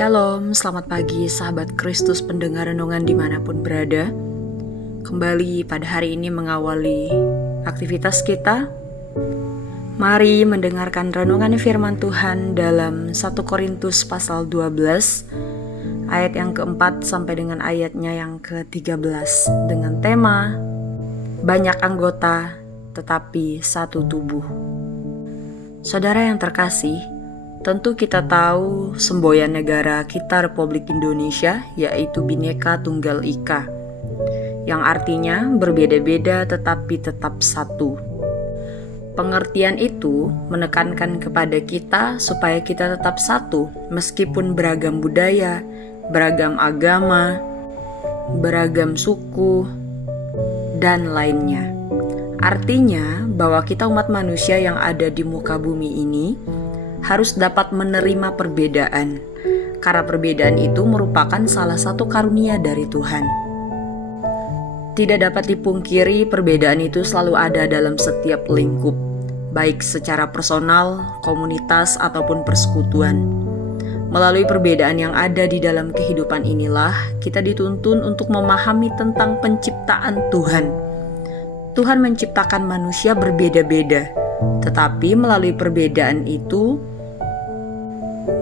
Shalom, selamat pagi sahabat Kristus pendengar renungan dimanapun berada. Kembali pada hari ini mengawali aktivitas kita. Mari mendengarkan renungan firman Tuhan dalam 1 Korintus pasal 12 ayat yang keempat sampai dengan ayatnya yang ke-13 dengan tema banyak anggota tetapi satu tubuh. Saudara yang terkasih, tentu kita tahu semboyan negara kita Republik Indonesia yaitu Bhinneka Tunggal Ika, yang artinya berbeda-beda tetapi tetap satu. Pengertian itu menekankan kepada kita supaya kita tetap satu meskipun beragam budaya, beragam agama, beragam suku, dan lainnya. Artinya bahwa kita umat manusia yang ada di muka bumi ini harus dapat menerima perbedaan, karena perbedaan itu merupakan salah satu karunia dari Tuhan. Tidak dapat dipungkiri perbedaan itu selalu ada dalam setiap lingkup, baik secara personal, komunitas, ataupun persekutuan. Melalui perbedaan yang ada di dalam kehidupan inilah, kita dituntun untuk memahami tentang penciptaan Tuhan. Tuhan menciptakan manusia berbeda-beda, tetapi melalui perbedaan itu,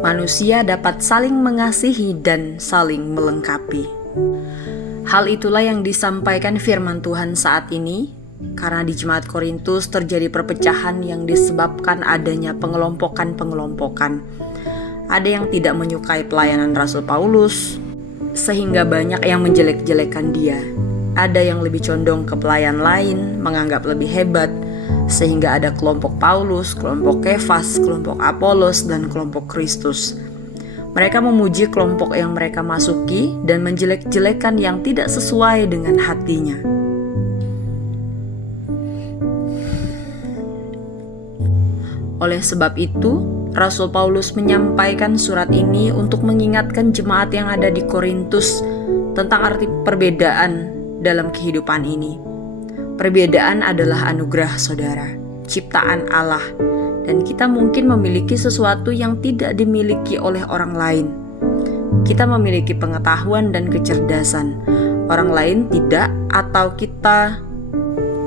manusia dapat saling mengasihi dan saling melengkapi. Hal itulah yang disampaikan firman Tuhan saat ini, karena di Jemaat Korintus terjadi perpecahan yang disebabkan adanya pengelompokan-pengelompokan. Ada yang tidak menyukai pelayanan Rasul Paulus, sehingga banyak yang menjelek-jelekan dia. Ada yang lebih condong ke pelayan lain, menganggap lebih hebat, sehingga ada kelompok Paulus, kelompok Kefas, kelompok Apolos, dan kelompok Kristus. Mereka memuji kelompok yang mereka masuki dan menjelek-jelekan yang tidak sesuai dengan hatinya. Oleh sebab itu, Rasul Paulus menyampaikan surat ini untuk mengingatkan jemaat yang ada di Korintus tentang arti perbedaan dalam kehidupan ini. Perbedaan adalah anugerah, saudara, ciptaan Allah, dan kita mungkin memiliki sesuatu yang tidak dimiliki oleh orang lain. Kita memiliki pengetahuan dan kecerdasan, orang lain tidak, atau kita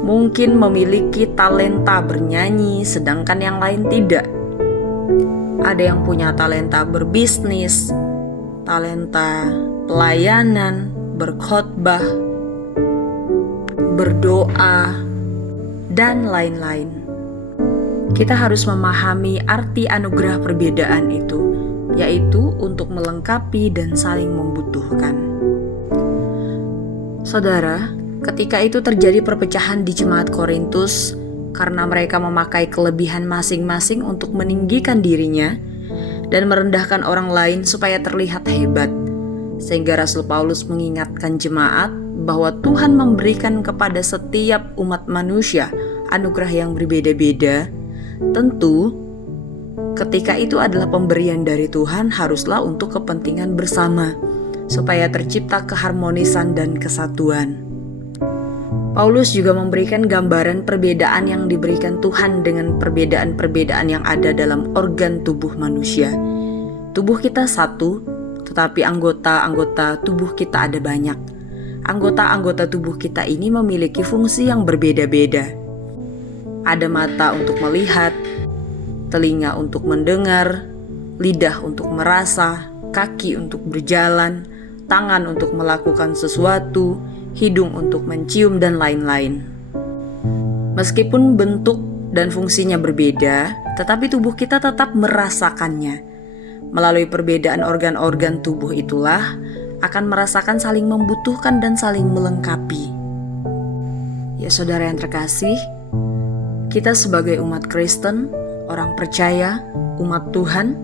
mungkin memiliki talenta bernyanyi, sedangkan yang lain tidak. Ada yang punya talenta berbisnis, talenta pelayanan, berkhotbah, berdoa, dan lain-lain. Kita harus memahami arti anugerah perbedaan itu, yaitu untuk melengkapi dan saling membutuhkan. Saudara, ketika itu terjadi perpecahan di Jemaat Korintus karena mereka memakai kelebihan masing-masing untuk meninggikan dirinya dan merendahkan orang lain supaya terlihat hebat, sehingga Rasul Paulus mengingatkan jemaat bahwa Tuhan memberikan kepada setiap umat manusia anugerah yang berbeda-beda. Tentu, ketika itu adalah pemberian dari Tuhan, haruslah untuk kepentingan bersama, supaya tercipta keharmonisan dan kesatuan. Paulus juga memberikan gambaran perbedaan yang diberikan Tuhan dengan perbedaan-perbedaan yang ada dalam organ tubuh manusia. Tubuh kita satu, tetapi anggota-anggota tubuh kita ada banyak. Anggota-anggota tubuh kita ini memiliki fungsi yang berbeda-beda. Ada mata untuk melihat, telinga untuk mendengar, lidah untuk merasa, kaki untuk berjalan, tangan untuk melakukan sesuatu, hidung untuk mencium, dan lain-lain. Meskipun bentuk dan fungsinya berbeda, tetapi tubuh kita tetap merasakannya. Melalui perbedaan organ-organ tubuh itulah akan merasakan saling membutuhkan dan saling melengkapi. Ya saudara yang terkasih, kita sebagai umat Kristen, orang percaya, umat Tuhan,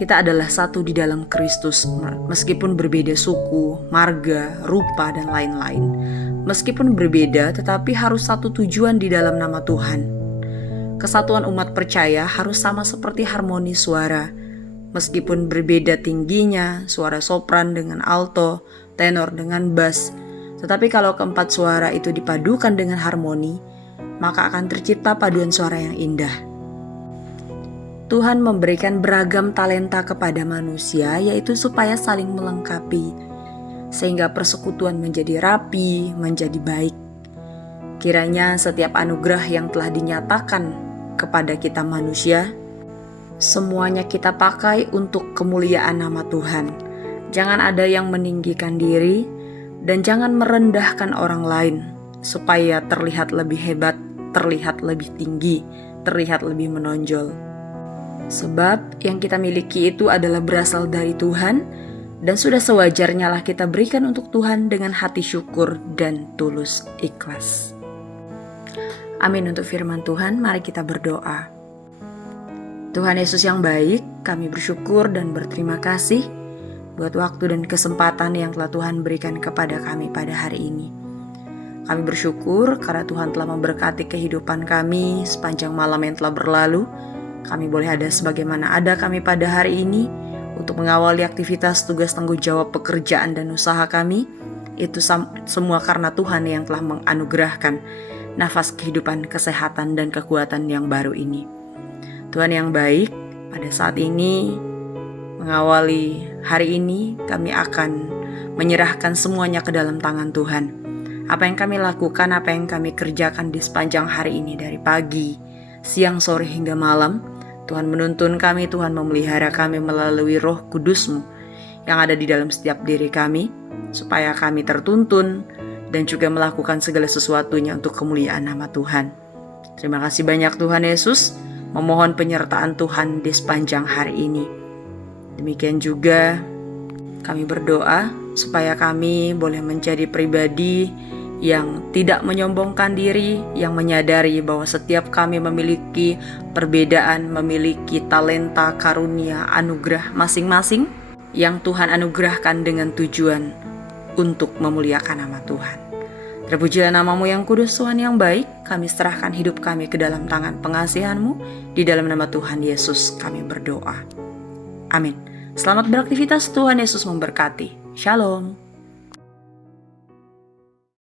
kita adalah satu di dalam Kristus, meskipun berbeda suku, marga, rupa, dan lain-lain. Meskipun berbeda, tetapi harus satu tujuan di dalam nama Tuhan. Kesatuan umat percaya harus sama seperti harmoni suara. Meskipun berbeda tingginya, suara sopran dengan alto, tenor dengan bass, tetapi kalau keempat suara itu dipadukan dengan harmoni, maka akan tercipta paduan suara yang indah. Tuhan memberikan beragam talenta kepada manusia, yaitu supaya saling melengkapi, sehingga persekutuan menjadi rapi, menjadi baik. Kiranya setiap anugerah yang telah dinyatakan kepada kita manusia, semuanya kita pakai untuk kemuliaan nama Tuhan. Jangan ada yang meninggikan diri, dan jangan merendahkan orang lain, supaya terlihat lebih hebat, terlihat lebih tinggi, terlihat lebih menonjol. Sebab yang kita miliki itu adalah berasal dari Tuhan, dan sudah sewajarnya lah kita berikan untuk Tuhan dengan hati syukur dan tulus ikhlas. Amin. Untuk firman Tuhan, mari kita berdoa. Tuhan Yesus yang baik, kami bersyukur dan berterima kasih buat waktu dan kesempatan yang telah Tuhan berikan kepada kami pada hari ini. Kami bersyukur karena Tuhan telah memberkati kehidupan kami sepanjang malam yang telah berlalu. Kami boleh ada sebagaimana ada kami pada hari ini untuk mengawali aktivitas, tugas, tanggung jawab, pekerjaan, dan usaha kami. Itu semua karena Tuhan yang telah menganugerahkan nafas kehidupan, kesehatan, dan kekuatan yang baru ini. Tuhan yang baik, pada saat ini mengawali hari ini, kami akan menyerahkan semuanya ke dalam tangan Tuhan. Apa yang kami lakukan, apa yang kami kerjakan di sepanjang hari ini, dari pagi, siang, sore, hingga malam, Tuhan menuntun kami, Tuhan memelihara kami melalui Roh Kudus-Mu yang ada di dalam setiap diri kami, supaya kami tertuntun dan juga melakukan segala sesuatunya untuk kemuliaan nama Tuhan. Terima kasih banyak Tuhan Yesus, memohon penyertaan Tuhan di sepanjang hari ini. Demikian juga kami berdoa supaya kami boleh menjadi pribadi yang tidak menyombongkan diri, yang menyadari bahwa setiap kami memiliki perbedaan, memiliki talenta, karunia, anugerah masing-masing yang Tuhan anugerahkan dengan tujuan untuk memuliakan nama Tuhan. Terpujilah nama-Mu yang kudus, Tuhan yang baik. Kami serahkan hidup kami ke dalam tangan pengasihan-Mu. Di dalam nama Tuhan Yesus kami berdoa. Amin. Selamat beraktivitas, Tuhan Yesus memberkati. Shalom.